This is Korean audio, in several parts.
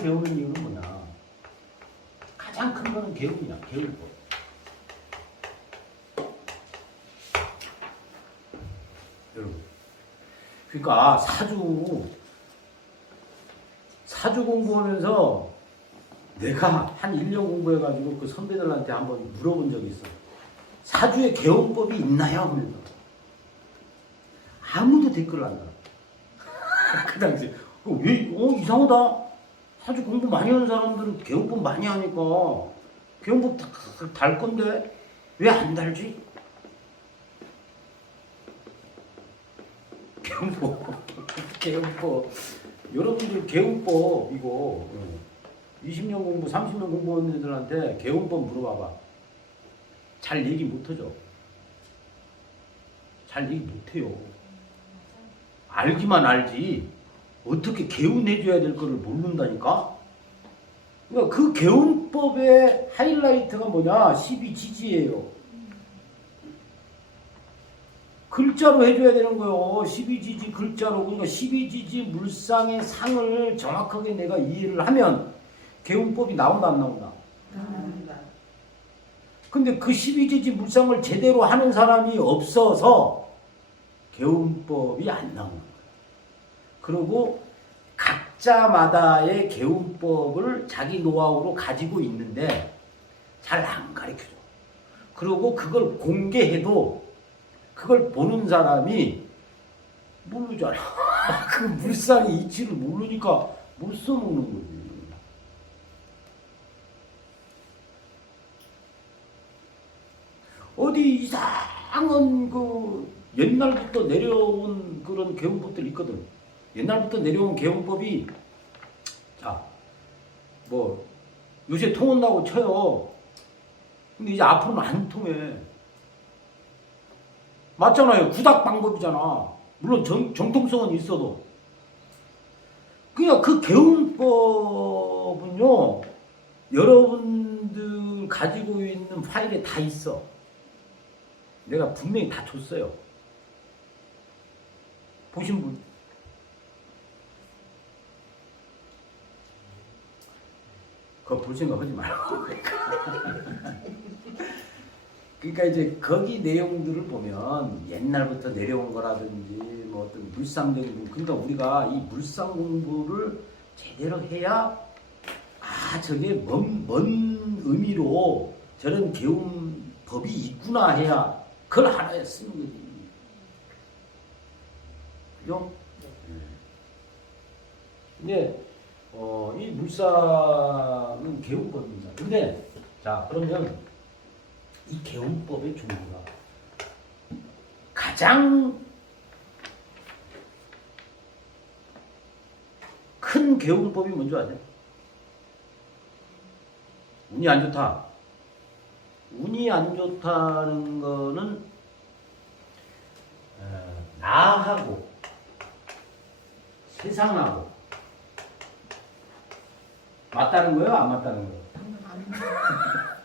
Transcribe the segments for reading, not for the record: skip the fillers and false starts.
배우는 이유는 뭐냐? 가장 큰 거는 개운이야, 개운법. 여러분. 그러니까 사주 공부하면서 내가 한 1년 공부해가지고 그 선배들한테 한번 물어본 적이 있어. 사주에 개운법이 있나요? 하면서. 아무도 댓글을 안 달아. 그 당시에. 왜, 이상하다. 사주 공부 많이 하는 사람들은 개운법 많이 하니까 개운법 달 건데 왜 안 달지? 개운법. 여러분들 개운법 이거 20년 공부, 30년 공부하는 애들한테 개운법 물어봐봐. 잘 얘기 못하죠. 잘 얘기 못해요. 알기만 알지 어떻게 개운해줘야 될 거를 모른다니까. 그러니까 그 개운법의 하이라이트가 뭐냐? 12지지예요. 글자로 해줘야 되는 거예요. 12지지 글자로. 그러니까 12지지 물상의 상을 정확하게 내가 이해를 하면 개운법이 나온다 안 나온다? 근데 그 12지지 물상을 제대로 하는 사람이 없어서 개운법이 안 나오는 거예요. 그리고 각자마다의 개운법을 자기 노하우로 가지고 있는데 잘 안 가르쳐줘. 그리고 그걸 공개해도 그걸 보는 사람이 모르잖아. 그 물상의 이치를 모르니까 못 써먹는 거지. 어디 이상한 그 옛날부터 내려온 그런 개운법들이 있거든. 옛날부터 내려온 개운법이 자, 뭐 요새 통한다고 쳐요. 근데 이제 앞으로는 안 통해. 맞잖아요. 구닥 방법이잖아. 물론 정통성은 있어도. 그냥 그 개운법은요, 여러분들 가지고 있는 파일에 다 있어. 내가 분명히 다 줬어요. 보신 분? 그거 볼 생각 하지 말고. 그러니까 이제 거기 내용들을 보면 옛날부터 내려온 거라든지 뭐 어떤 물상적인 공부, 그러니까 우리가 이 물상 공부를 제대로 해야 저게 뭔 의미로 저런 개운 법이 있구나 해야 그걸 하나에 쓰는 거지. 그죠? 근데 이 물상은 개운법입니다. 근데 자, 그러면 이 개운법의 종류가 가장 큰 개운법이 뭔지 아세요? 운이 안 좋다. 운이 안 좋다는 거는 나하고 세상하고 맞다는 거예요? 안 맞다는 거예요?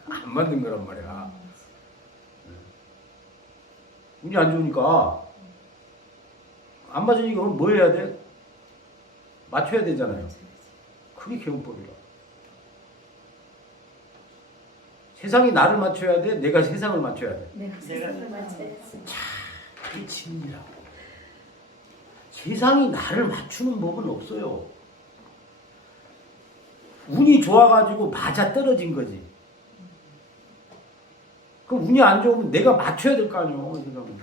안 맞는 거란 말이야. 운이 안 좋으니까 안 맞으니까 뭐 해야 돼? 맞춰야 되잖아요. 그게 개운법이야. 세상이 나를 맞춰야 돼? 내가 세상을 맞춰야 돼? 내가 세상을 맞춰야지. 자, 그게 진리라고. 세상이 나를 맞추는 법은 없어요. 운이 좋아가지고 맞아 떨어진 거지. 그럼 운이 안 좋으면 내가 맞춰야 될 거 아니에요. 세상은.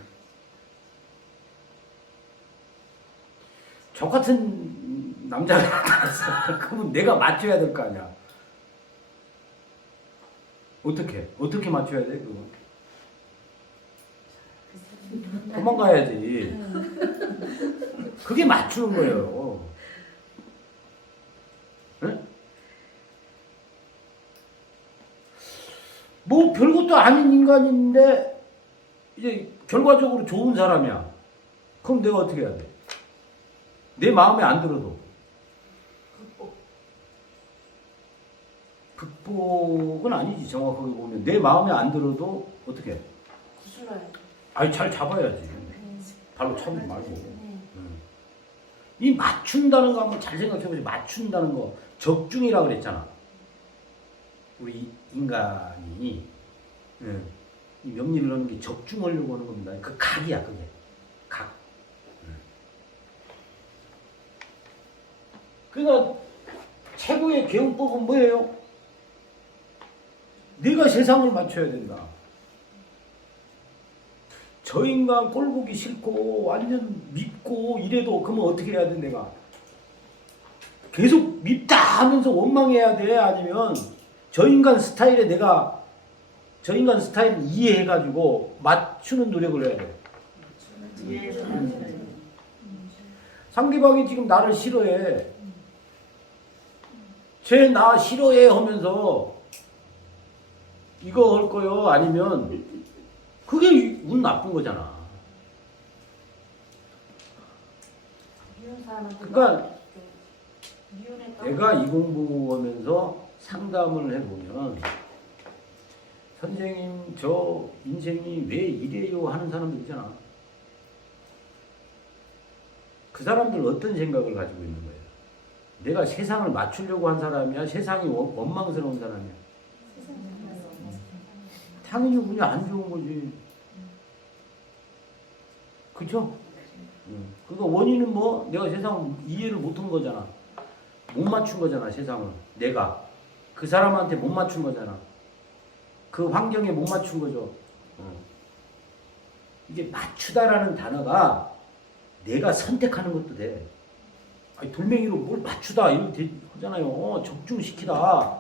저 같은 남자가 나타났어. 그러면 내가 맞춰야 될 거 아니야. 어떻게 맞춰야 돼, 그거? 도망가야지. 그게 맞추는 거예요. 응? 뭐 별것도 아닌 인간인데 이제 결과적으로 좋은 사람이야. 그럼 내가 어떻게 해야 돼? 내 마음에 안 들어도. 극복은 아니지. 정확하게 보면 내 마음에 안 들어도 어떻게 해? 구슬러야. 아니 잘 잡아야지. 발로 차지 말고. 이 맞춘다는 거 한번 잘 생각해보세요. 맞춘다는 거. 적중이라고 그랬잖아. 우리 인간이 응, 이 명리를 하는 게 적중하려고 하는 겁니다. 그 각이야, 그게. 각. 응. 그러니까 최고의 개운법은 뭐예요? 내가 세상을 맞춰야 된다. 저 인간 꼴보기 싫고 완전 밉고 이래도 그러면 어떻게 해야 돼 내가? 계속 밉다 하면서 원망해야 돼? 아니면 저 인간 스타일에 내가 저 인간 스타일을 이해해가지고 맞추는 노력을 해야 돼. 상대방이 지금 나를 싫어해. 쟤 나 싫어해 하면서 이거 할 거요? 아니면 그게 운 나쁜 거잖아. 그러니까 내가 이 공부하면서 상담을 해보면 선생님 저 인생이 왜 이래요 하는 사람들 있잖아. 그 사람들 어떤 생각을 가지고 있는 거예요? 내가 세상을 맞추려고 한 사람이야? 세상이 원망스러운 사람이야? 당연히 운이 안 좋은 거지. 그죠? 그러니까 원인은 뭐 내가 세상을 이해를 못한 거잖아. 못 맞춘 거잖아 세상을. 내가 그 사람한테 못 맞춘 거잖아. 그 환경에 못 맞춘 거죠. 이게 맞추다라는 단어가 내가 선택하는 것도 돼. 아니, 돌멩이로 뭘 맞추다 이렇게 하잖아요. 적중시키다.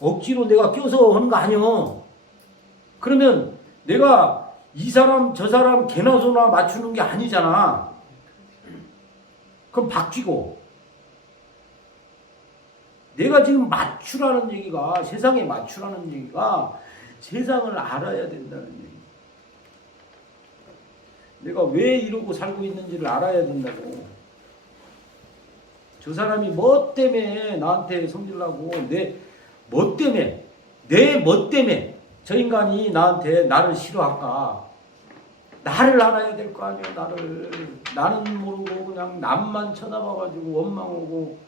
억지로 내가 껴서 하는 거 아니야. 그러면 내가 이 사람 저 사람 개나 소나 맞추는 게 아니잖아. 그럼 바뀌고 내가 지금 맞추라는 얘기가 세상에 맞추라는 얘기가 세상을 알아야 된다는 얘기. 내가 왜 이러고 살고 있는지를 알아야 된다고. 저 사람이 뭐 때문에 나한테 성질나고 내 뭐 때문에 내 뭐 때문에 저 인간이 나를 싫어할까? 나를 알아야 될 거 아니야. 나는 모르고 그냥 남만 쳐다봐가지고 원망하고.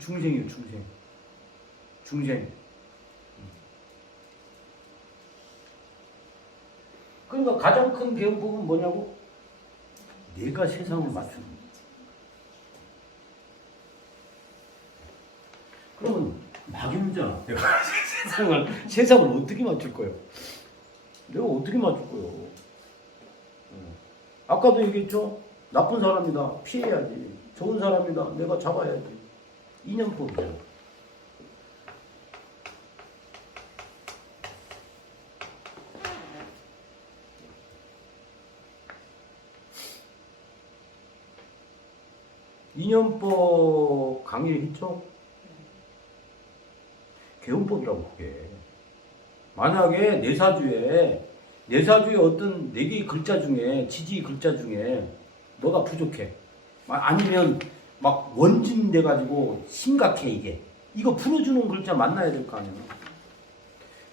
중생이에요. 중생. 그러니까 가장 큰 배움법은 뭐냐고? 내가 세상을 맞추는 거야. 그러면 막연하잖아. 내가 세상을 어떻게 맞출 거예요? 내가 어떻게 맞출 거예요? 아까도 얘기했죠? 나쁜 사람이다. 피해야지. 좋은 사람이다. 내가 잡아야지. 인연법이잖아. 인연법 강의를 했죠? 개운법이라고 그게. 만약에 내사주에 어떤 4개의 글자 중에 지지 글자 중에 뭐가 부족해. 아니면 막 원진 돼가지고 심각해 이게. 이거 풀어주는 글자 만나야 될 거 아니야.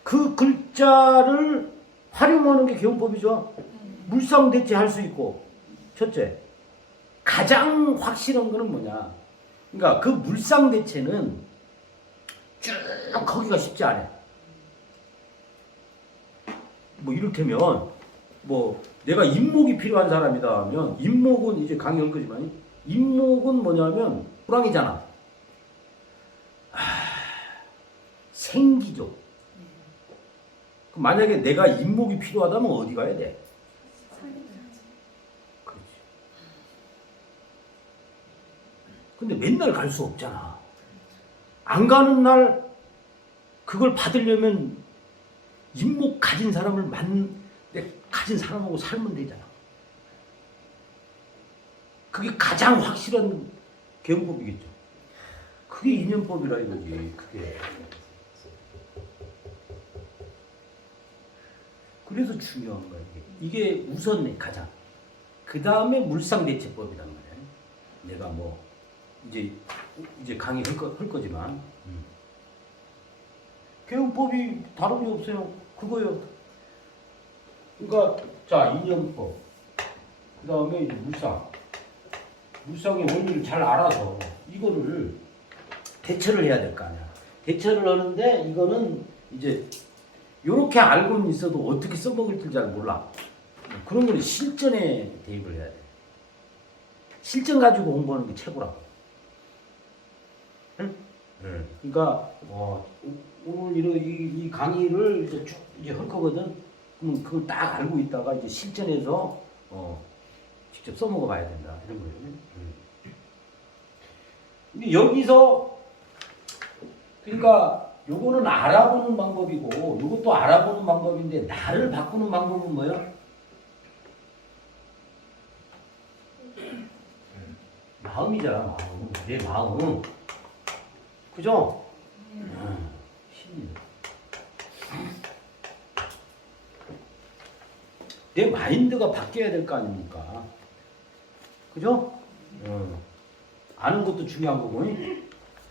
그 글자를 활용하는 게 개운법이죠. 물상대체 할 수 있고. 첫째. 가장 확실한 거는 뭐냐. 그러니까 그 물상대체는 쭉 거기가 쉽지 않아. 뭐 이를테면 뭐 내가 인목이 필요한 사람이다 하면 인목은 이제 강의할 거지만 인목은 뭐냐면 호랑이잖아. 생기죠. 그럼 만약에 내가 인목이 필요하다면 어디 가야 돼? 그렇지. 근데 맨날 갈 수 없잖아. 안 가는 날 그걸 받으려면 인목 가진 사람을 가진 사람하고 살면 되잖아. 그게 가장 확실한 개운법이겠죠. 그게 인연법이라 이거지. 그게. 그래서 중요한 거야. 이게 우선 가장. 그 다음에 물상대체법이란 말이야. 내가 뭐 이제 강의 할 거지만 개운법이 다름이 없어요. 그거요. 그러니까 자 인연법. 그 다음에 이제 물상. 물상의 원리를 잘 알아서 이거를 대처를 해야 될 거 아니야. 대처를 하는데 이거는 이제 이렇게 알고는 있어도 어떻게 써먹을 줄 잘 몰라. 그런 거는 실전에 대입을 해야 돼. 실전 가지고 공부하는 게 최고라고. 응? 네. 그러니까 오늘 이 강의를 이제 쭉 이제 할 거거든. 그러면 그걸 딱 알고 있다가 이제 실전에서 직접 써먹어 봐야 된다 이런 거예요. 근데 여기서 그러니까 요거는 알아보는 방법이고 요것도 알아보는 방법인데 나를 바꾸는 방법은 뭐야? 마음이잖아. 마음. 내 마음. 그죠? 힘이. 내 마인드가 바뀌어야 될 거 아닙니까? 그죠? 아는 것도 중요한 거고.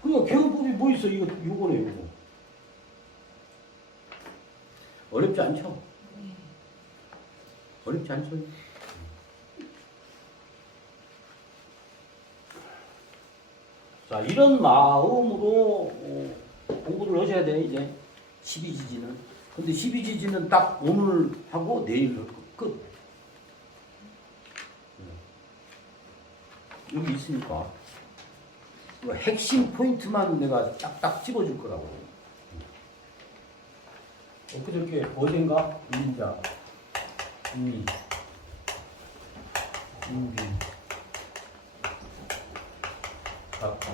그러니까 개헌법이 뭐 있어? 요거네, 요거. 어렵지 않죠? 어렵지 않죠? 자, 이런 마음으로 공부를 하셔야 돼, 이제. 12지지는. 근데 12지지는 딱 오늘 하고 내일 할 거. 끝. 여기 있으니까. 핵심 포인트만 내가 딱딱 집어줄 거라고. 엊그저께 어젠가? 인자, 인미, 인비, 박수.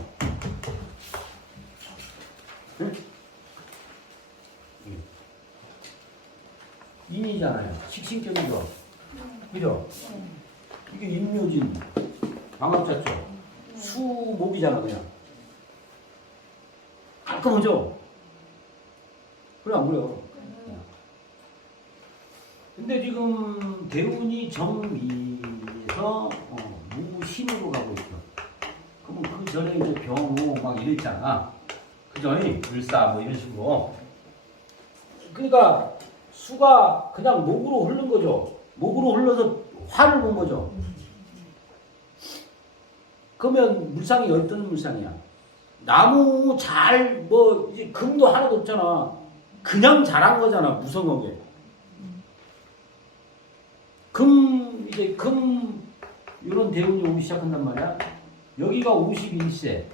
응? 인이잖아요. 식신격이죠. 그죠? 이게 인묘진, 방학자죠. 수목이잖아, 그냥. 깔끔하죠? 그래, 안 그래요? 근데 지금 대운이 정미에서 무신으로 가고 있어. 그러면 그 전에 이제 병호 막 이랬잖아. 그 전에 불사 뭐 이런 식으로. 그러니까 수가 그냥 목으로 흐른 거죠. 목으로 흘러서 화를 본 거죠. 그러면 물상이 어떤 물상이야? 나무 잘, 이제 금도 하나도 없잖아. 그냥 자란 거잖아, 무성하게. 이제 이런 대운이 오기 시작한단 말이야. 여기가 51세,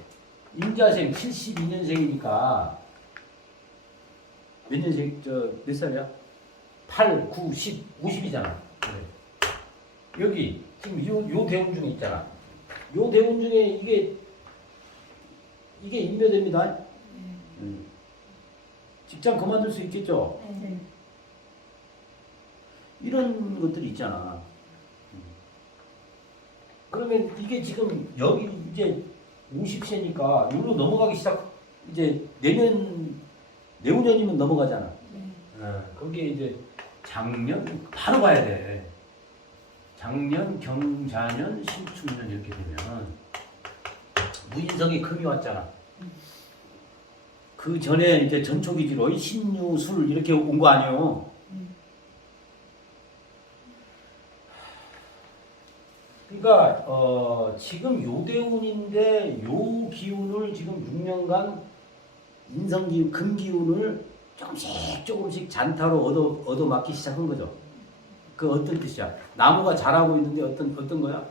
임자생 72년생이니까, 몇 년생, 몇 살이야? 8, 9, 10, 50이잖아. 여기, 지금 요 대운 중에 있잖아. 요 대운 중에 이게 인묘됩니다. 직장 그만둘 수 있겠죠? 이런 것들이 있잖아. 그러면 이게 지금 여기 이제 50세니까 여기로 넘어가기 이제 내후년이면 넘어가잖아. 거기에 이제 작년 바로 가야 돼. 작년, 경자년, 신축년 이렇게 되면 무인성이 금이 왔잖아. 그 전에 이제 전초기지로 신유, 술 이렇게 온 거 아니에요. 그러니까 지금 요대운인데 요 기운을 지금 6년간 인성기운, 금기운을 조금씩 잔타로 얻어맞기 시작한 거죠. 그 어떤 뜻이야? 나무가 자라고 있는데 어떤 거야?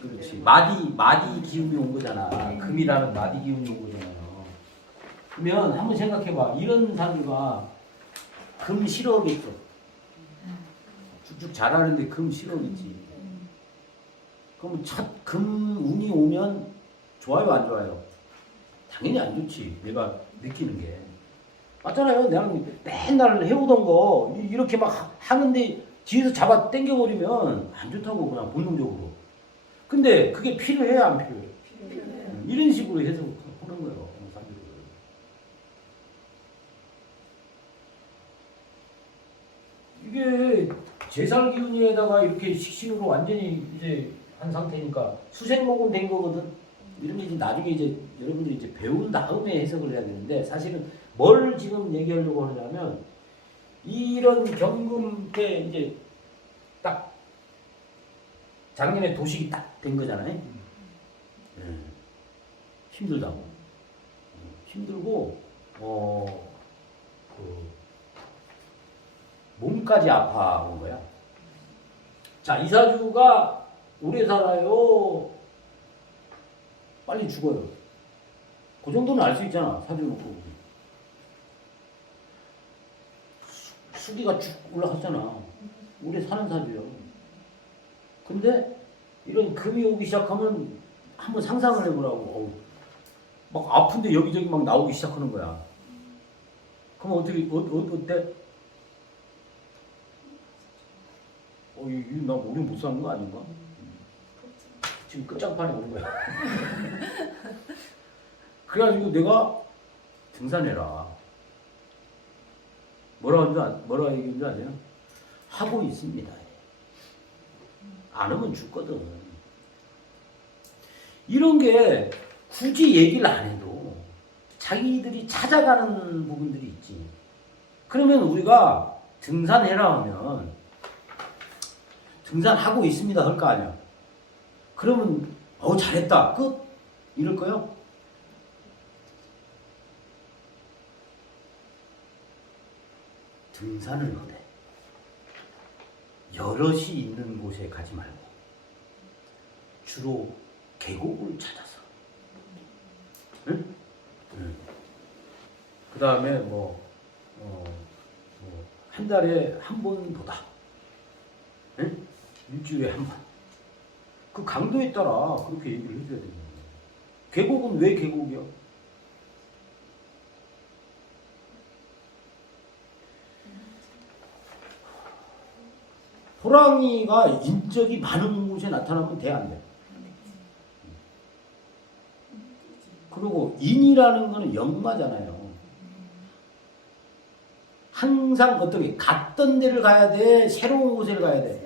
그렇지. 마디 기운이 온 거잖아. 금이라는 마디 기운이 온 거잖아요. 그러면 한번 생각해봐. 이런 사람들과 금 실업이겠죠. 쭉쭉 자라는데 금 실업이지. 그럼 첫 금 운이 오면 좋아요, 안 좋아요? 당연히 안 좋지. 내가 느끼는 게. 맞잖아요. 내가 맨날 해오던 거 이렇게 막 하는데 뒤에서 잡아 당겨버리면 안 좋다고 그냥 본능적으로. 근데 그게 필요해, 안 필요해? 이런 식으로 해서 하는 거예요. 이게 제살기운에다가 이렇게 식신으로 완전히 이제 한 상태니까 수생목은 된 거거든. 이런 게 이제 나중에 이제 여러분들이 이제 배운 다음에 해석을 해야 되는데 사실은 뭘 지금 얘기하려고 하냐면 이런 경금 때 이제 딱 작년에 도식이 딱 된 거잖아요. 힘들다고. 힘들고 몸까지 아파온 거야. 자, 이사주가 오래 살아요? 빨리 죽어요? 그 정도는 알 수 있잖아. 사주 놓고. 수기가 쭉 올라갔잖아. 오래 사는 사주요. 근데 이런 금이 오기 시작하면 한번 상상을 해보라고. 막 아픈데 여기저기 막 나오기 시작하는 거야. 그럼 어떻게, 어때? 나 오래 못 사는 거 아닌가? 지금 끝장판에 오는 거야. 그래가지고 내가 등산해라. 뭐라 얘기한 줄 아세요? 하고 있습니다. 안 하면 죽거든. 이런 게 굳이 얘기를 안 해도 자기들이 찾아가는 부분들이 있지. 그러면 우리가 등산해라 하면 등산하고 있습니다 할 거 아니야. 그러면 잘했다 끝 이럴 거요? 등산을 하되 여럿이 있는 곳에 가지 말고 주로 계곡을 찾아서, 응? 그 다음에 한 달에 한 번 보다, 응? 일주일에 한 번. 그 강도에 따라 그렇게 얘기를 해줘야 됩니다. 계곡은 왜 계곡이야? 호랑이가 인적이 많은 곳에 나타나면 돼, 안 돼? 그리고 인이라는 거는 역마잖아요. 항상 어떻게 갔던 데를 가야 돼? 새로운 곳을 가야 돼?